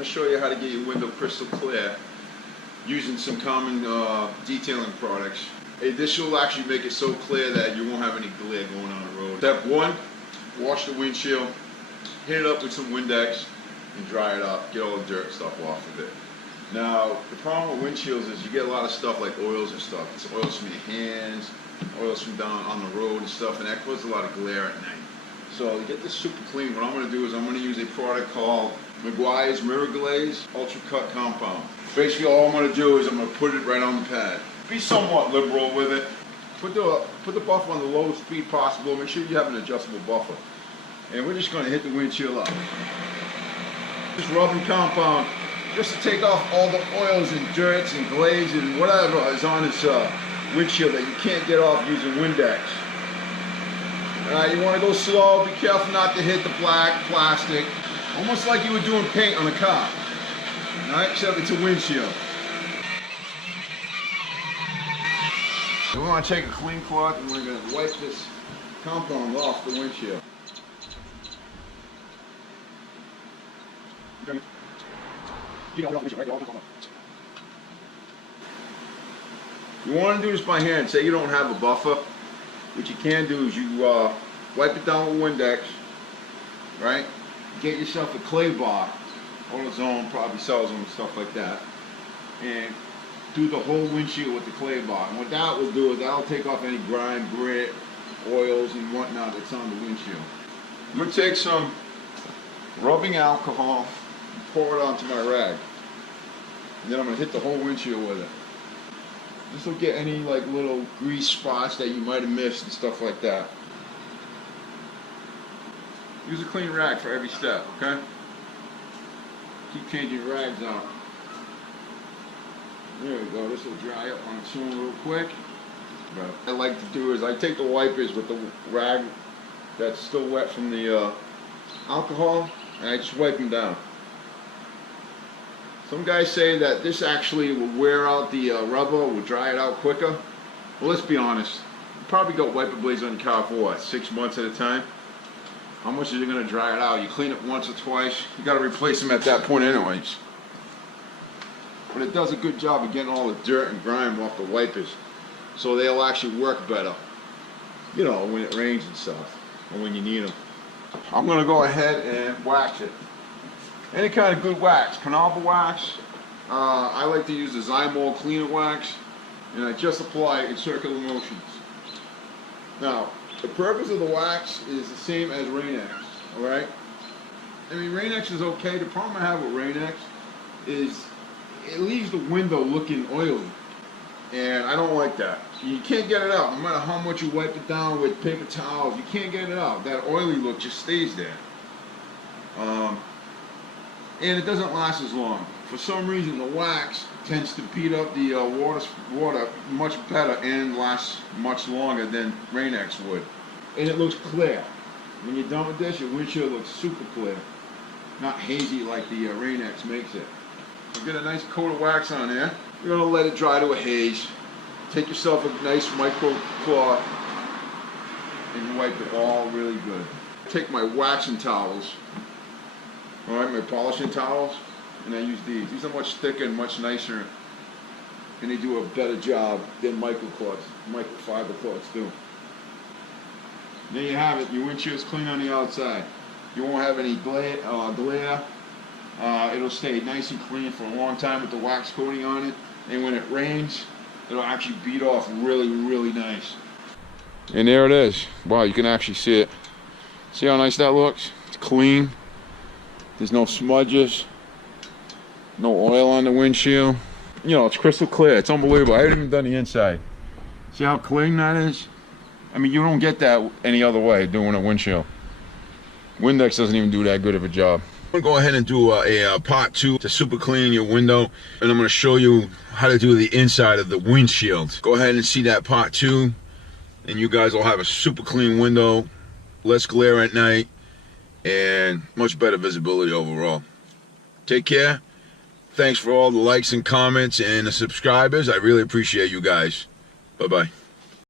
going to show you how to get your window crystal clear using some common detailing products. This will actually make it so clear that you won't have any glare going on the road. Step 1, wash the windshield, hit it up with some Windex, and dry it up. Get all the dirt stuff off of it. Now, the problem with windshields is you get a lot of stuff like oils and stuff. It's oils from your hands, oils from down on the road and stuff, and that causes a lot of glare at night. So to get this super clean, what I'm going to do is I'm going to use a product called Meguiar's Mirror Glaze Ultra Cut Compound. Basically all I'm going to do is I'm going to put it right on the pad. Be somewhat liberal with it. Put the buffer on the lowest speed possible. Make sure you have an adjustable buffer. And we're just going to hit the windshield up. Just rubbing compound just to take off all the oils and dirts and glaze and whatever is on this windshield that you can't get off using Windex. You want to go slow, be careful not to hit the black plastic, almost like you were doing paint on a car. Alright, except it's a windshield. So we want to take a clean cloth and we're going to wipe this compound off the windshield. You want to do this by hand. Say you don't have a buffer. What you can do is you wipe it down with Windex, right? Get yourself a clay bar. AutoZone probably sells them and stuff like that. And do the whole windshield with the clay bar. And what that will do is that'll take off any grime, grit, oils, and whatnot that's on the windshield. I'm going to take some rubbing alcohol and pour it onto my rag. And then I'm going to hit the whole windshield with it. This will get any like little grease spots that you might have missed and stuff like that. Use a clean rag for every step, okay? Keep changing rags out. There we go, this will dry up on its own real quick. But what I like to do is I take the wipers with the rag that's still wet from the alcohol and I just wipe them down. Some guys say that this actually will wear out the rubber, will dry it out quicker. Well, let's be honest. You probably got wiper blades on your car for what, 6 months at a time? How much is it going to dry it out? You clean it once or twice, you got to replace them at that point anyways. But it does a good job of getting all the dirt and grime off the wipers, so they'll actually work better. You know, when it rains and stuff, or when you need them. I'm going to go ahead and wax it. Any kind of good wax, Canova wax. I like to use the Zymol cleaner wax, and I just apply it in circular motions. Now, the purpose of the wax is the same as Rain-X, alright? I mean, Rain-X is okay. The problem I have with Rain-X is it leaves the window looking oily, and I don't like that. You can't get it out. No matter how much you wipe it down with paper towels, you can't get it out. That oily look just stays there. And it doesn't last as long. For some reason, the wax tends to beat up the water much better and lasts much longer than Rain-X would. And it looks clear. When you're done with this, your windshield looks super clear. Not hazy like the Rain-X makes it. So get a nice coat of wax on there. You're going to let it dry to a haze. Take yourself a nice micro cloth and wipe it all really good. Take my waxing towels. Alright, my polishing towels, and I use these. These are much thicker and much nicer, and they do a better job than microfiber cloths do. There you have it. Your windshield's clean on the outside. You won't have any glare. It'll stay nice and clean for a long time with the wax coating on it, and when it rains, it'll actually beat off really, really nice. And there it is. Wow, you can actually see it. See how nice that looks? It's clean. There's no smudges, no oil on the windshield. You know, it's crystal clear. It's unbelievable. I haven't even done the inside. See how clean that is? I mean, you don't get that any other way doing a windshield. Windex doesn't even do that good of a job. I'm going to go ahead and do a part 2 to super clean your window. And I'm going to show you how to do the inside of the windshield. Go ahead and see that part 2. And you guys will have a super clean window, less glare at night, and much better visibility overall. Take care. Thanks for all the likes and comments and the subscribers. I really appreciate you guys. Bye-bye.